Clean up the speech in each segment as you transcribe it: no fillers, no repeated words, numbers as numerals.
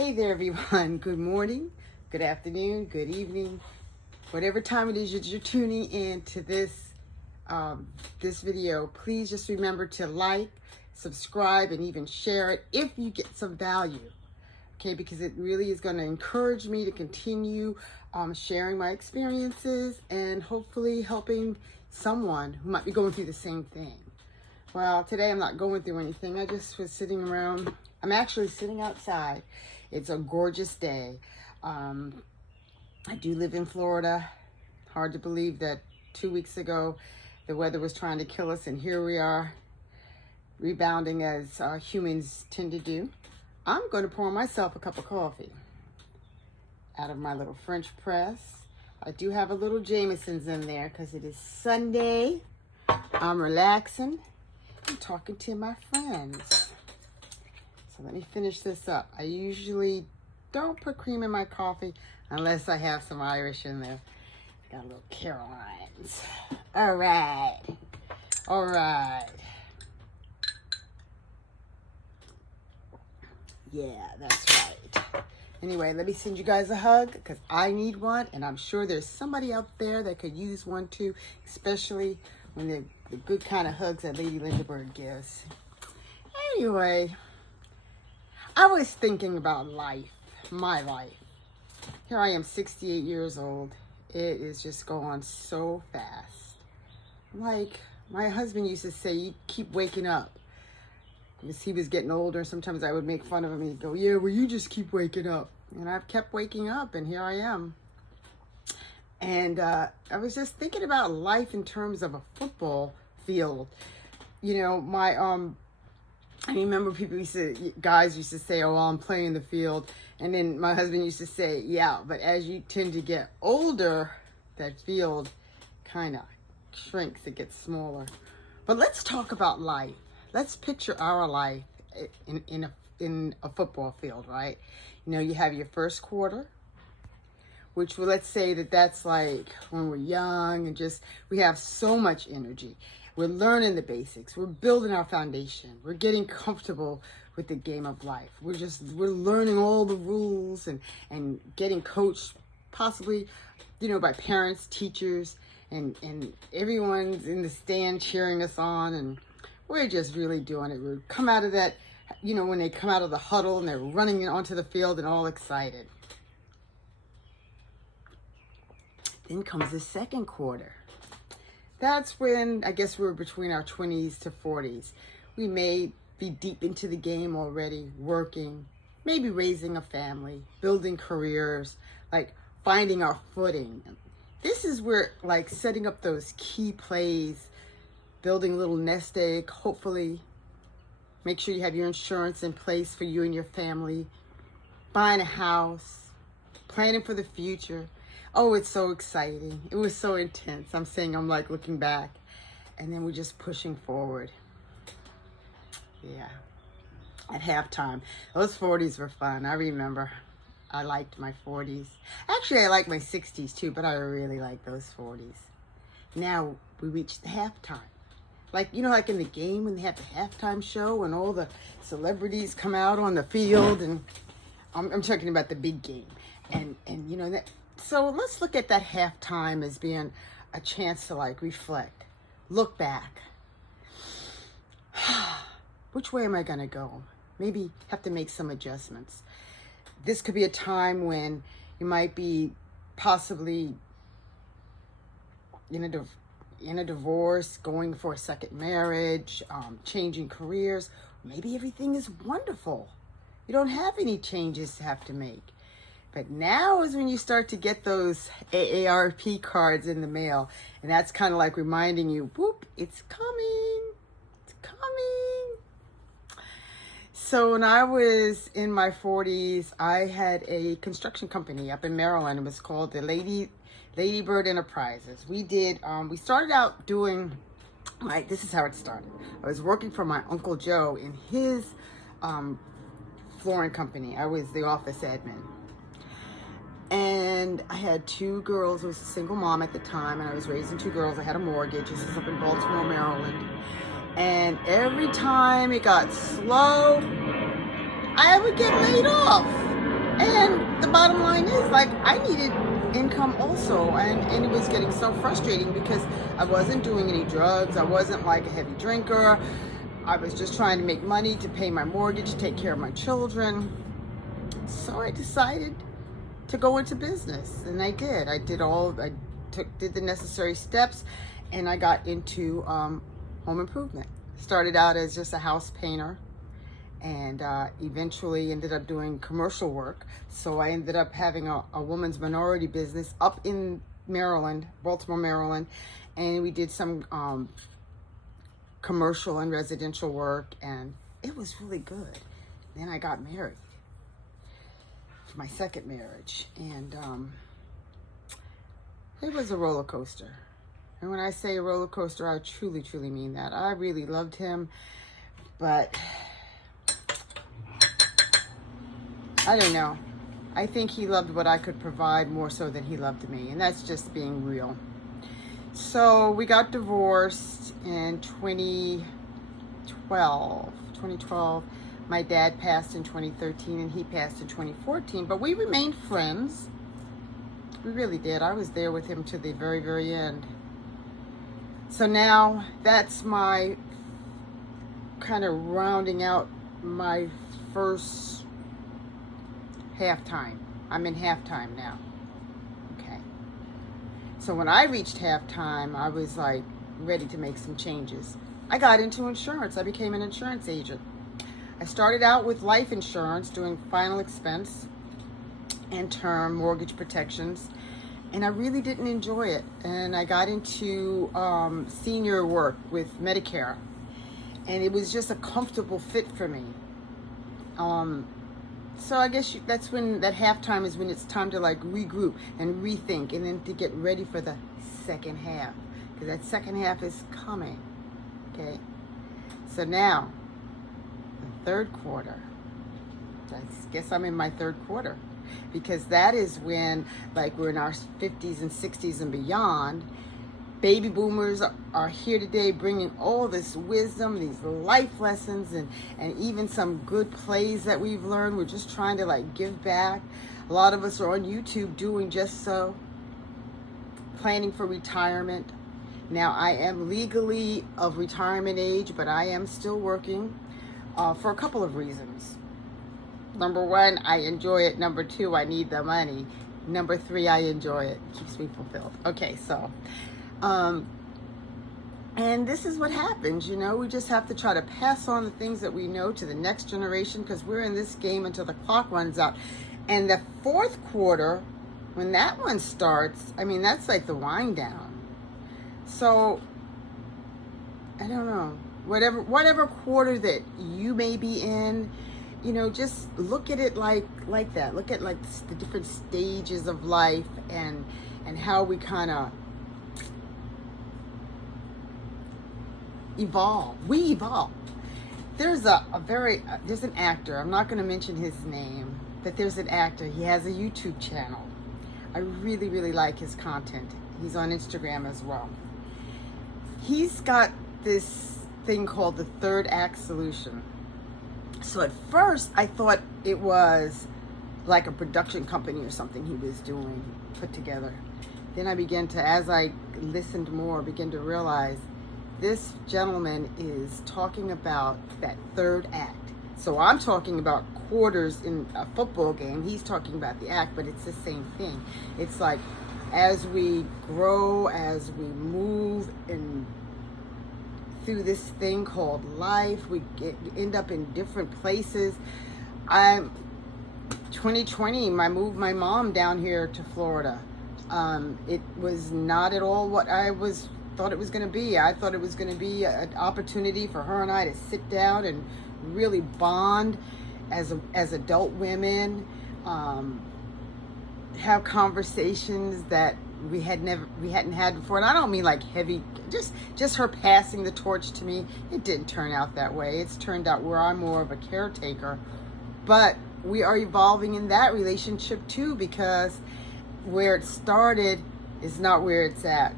Hey there, everyone. Good morning, good afternoon, good evening, whatever time it is you're tuning in to this video. Please just remember to like, subscribe, and even share it if you get some value. Okay, because it really is going to encourage me to continue sharing my experiences and hopefully helping someone who might be going through the same thing. Well, today I'm not going through anything. I just was sitting around. I'm actually sitting outside. It's a gorgeous day. I do live in Florida. Hard to believe that 2 weeks ago the weather was trying to kill us, and here we are rebounding as humans tend to do. I'm going to pour myself a cup of coffee out of my little French press. I do have a little Jameson's in there because it is Sunday. I'm relaxing. I'm talking to my friends. So let me finish this up. I usually don't put cream in my coffee unless I have some Irish in there. Got a little Carolines. All right. All right. Yeah, that's right. Anyway, let me send you guys a hug because I need one, and I'm sure there's somebody out there that could use one too, especially when the good kind of hugs that Lady Lindaberg gives. Anyway, I was thinking about life, my life. Here I am, 68 years old. It is just going so fast. Like my husband used to say, you keep waking up. As he was getting older, sometimes I would make fun of him. He'd go, yeah, well, you just keep waking up. And I've kept waking up, and here I am. And I was just thinking about life in terms of a football field. You know, I remember guys used to say, oh, well, I'm playing the field. And then my husband used to say, yeah, but as you tend to get older, that field kind of shrinks, it gets smaller. But let's talk about life. Let's picture our life in a football field, right? You know, you have your first quarter, which, well, let's say that's like when we're young and we have so much energy. We're learning the basics. We're building our foundation. We're getting comfortable with the game of life. We're learning all the rules and getting coached possibly, you know, by parents, teachers, and everyone's in the stand cheering us on, and we're just really doing it. We come out of that, you know, when they come out of the huddle and they're running onto the field and all excited. Then comes the second quarter. That's when I guess we're between our 20s to 40s. We may be deep into the game already, working, maybe raising a family, building careers, like finding our footing. This is where, like, setting up those key plays, building a little nest egg, hopefully. Make sure you have your insurance in place for you and your family, buying a house, planning for the future. Oh, it's so exciting. It was so intense. I'm like looking back, and then we're just pushing forward. Yeah. At halftime, those 40s were fun. I remember I liked my 40s. Actually, I like my 60s too, but I really like those 40s. Now we reach the halftime. Like, you know, like in the game when they have the halftime show and all the celebrities come out on the field, and I'm talking about the big game. And you know, so let's look at that halftime as being a chance to, like, reflect, look back. Which way am I going to go? Maybe have to make some adjustments. This could be a time when you might be possibly in a divorce, going for a second marriage, changing careers. Maybe everything is wonderful. You don't have any changes to have to make. But now is when you start to get those AARP cards in the mail. And that's kind of like reminding you, whoop, it's coming. It's coming. So when I was in my 40s, I had a construction company up in Maryland. It was called the Lady Bird Enterprises. We started out doing, this is how it started. I was working for my Uncle Joe in his flooring company. I was the office admin. And I had 2 girls. I was a single mom at the time, and I was raising 2 girls. I had a mortgage. This is up in Baltimore, Maryland. And every time it got slow, I would get laid off. And the bottom line is, like, I needed income also, and it was getting so frustrating because I wasn't doing any drugs. I wasn't like a heavy drinker. I was just trying to make money to pay my mortgage, take care of my children. So I decided to go into business, and I did. Did the necessary steps, and I got into home improvement. Started out as just a house painter, and eventually ended up doing commercial work. So I ended up having a woman's minority business up in Maryland, Baltimore, Maryland, and we did some commercial and residential work, and it was really good. Then I got married for my second marriage, and it was a roller coaster. And when I say a roller coaster, I truly, truly mean that. I really loved him, but I don't know. I think he loved what I could provide more so than he loved me, and that's just being real. So we got divorced in 2012. My dad passed in 2013, and he passed in 2014, but we remained friends. We really did. I was there with him to the very, very end. So now that's my kind of rounding out my first halftime. I'm in halftime now. Okay. So when I reached halftime, I was like ready to make some changes. I got into insurance. I became an insurance agent. I started out with life insurance, doing final expense and term mortgage protections, and I really didn't enjoy it. And I got into senior work with Medicare, and it was just a comfortable fit for me. So I guess that's when that halftime is, when it's time to like regroup and rethink, and then to get ready for the second half, because that second half is coming. Okay, so now the third quarter. I guess I'm in my third quarter, because that is when, like, we're in our 50s and 60s and beyond. Baby boomers are here today, bringing all this wisdom, these life lessons, and even some good plays that we've learned. We're just trying to like give back. A lot of us are on YouTube doing just so, planning for retirement. Now, I am legally of retirement age, but I am still working for a couple of reasons. Number one, I enjoy it. Number two, I need the money. Number three, I enjoy it. Keeps me fulfilled. Okay, so, and this is what happens, you know. We just have to try to pass on the things that we know to the next generation, because we're in this game until the clock runs out. And the fourth quarter, when that one starts, I mean, that's like the wind down. So, I don't know. Whatever quarter that you may be in, you know, just look at it like that. Look at like the different stages of life, and how we kind of evolve. We evolve. There's there's an actor. I'm not going to mention his name, but there's an actor. He has a YouTube channel. I really, really like his content. He's on Instagram as well. He's got this thing called the Third Act Solution. So at first I thought it was like a production company or something he was doing, put together. Then I began to, as I listened more, begin to realize this gentleman is talking about that third act. So I'm talking about quarters in a football game. He's talking about the act, but it's the same thing. It's like, as we grow, as we move and through this thing called life, we end up in different places. 2020, I moved my mom down here to Florida. It was not at all what I thought it was going to be. I thought it was going to be an opportunity for her and I to sit down and really bond as adult women, have conversations that we hadn't had before. And I don't mean like heavy, just her passing the torch to me. It didn't turn out that way. It's turned out where I'm more of a caretaker. But we are evolving in that relationship too, because where it started is not where it's at.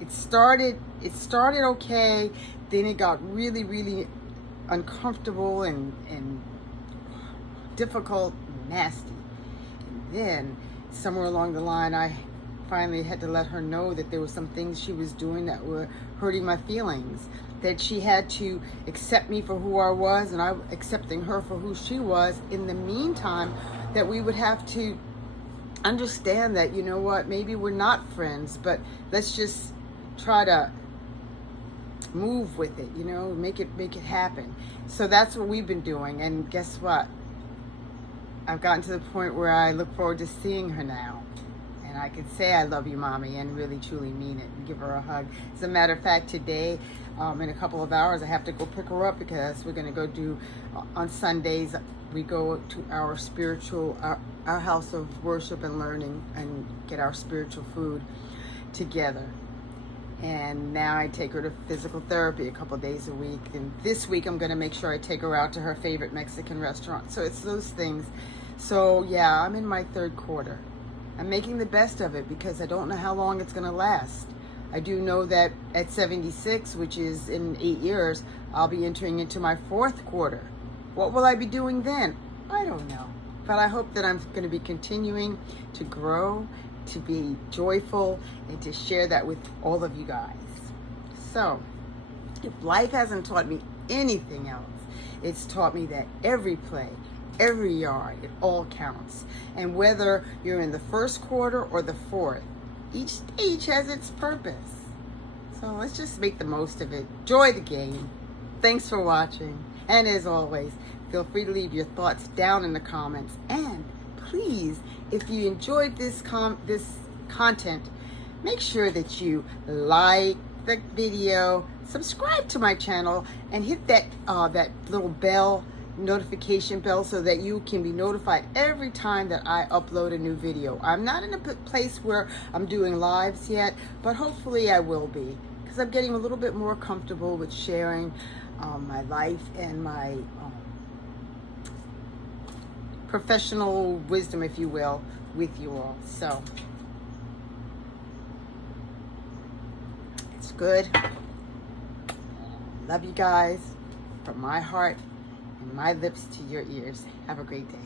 It started okay, then it got really, really uncomfortable and difficult, nasty. then somewhere along the line, I finally had to let her know that there were some things she was doing that were hurting my feelings, that she had to accept me for who I was and I accepting her for who she was. In the meantime, that we would have to understand that, you know what, maybe we're not friends, but let's just try to move with it, you know, make it happen. So that's what we've been doing. And guess what? I've gotten to the point where I look forward to seeing her now. And I can say I love you, Mommy, and really truly mean it, and give her a hug. As a matter of fact, today, in a couple of hours, I have to go pick her up because we're going to go do, on Sundays, we go to our spiritual, our house of worship and learning, and get our spiritual food together. And now I take her to physical therapy a couple of days a week. And this week I'm going to make sure I take her out to her favorite Mexican restaurant. So it's those things. So yeah, I'm in my third quarter. I'm making the best of it because I don't know how long it's going to last. I do know that at 76, which is in 8 years, I'll be entering into my fourth quarter. What will I be doing then? I don't know. But I hope that I'm going to be continuing to grow, to be joyful, and to share that with all of you guys. So, if life hasn't taught me anything else, it's taught me that every play, every yard, it all counts. And whether you're in the first quarter or the fourth, each stage has its purpose. So let's just make the most of it. Enjoy the game. Thanks for watching. And as always, feel free to leave your thoughts down in the comments. And please, if you enjoyed this content, make sure that you like the video, subscribe to my channel, and hit that little bell, notification bell, so that you can be notified every time that I upload a new video. I'm not in a place where I'm doing lives yet, but hopefully I will be, because I'm getting a little bit more comfortable with sharing my life and my professional wisdom, if you will, with you all. So it's good. Love you guys from my heart and my lips to your ears. Have a great day.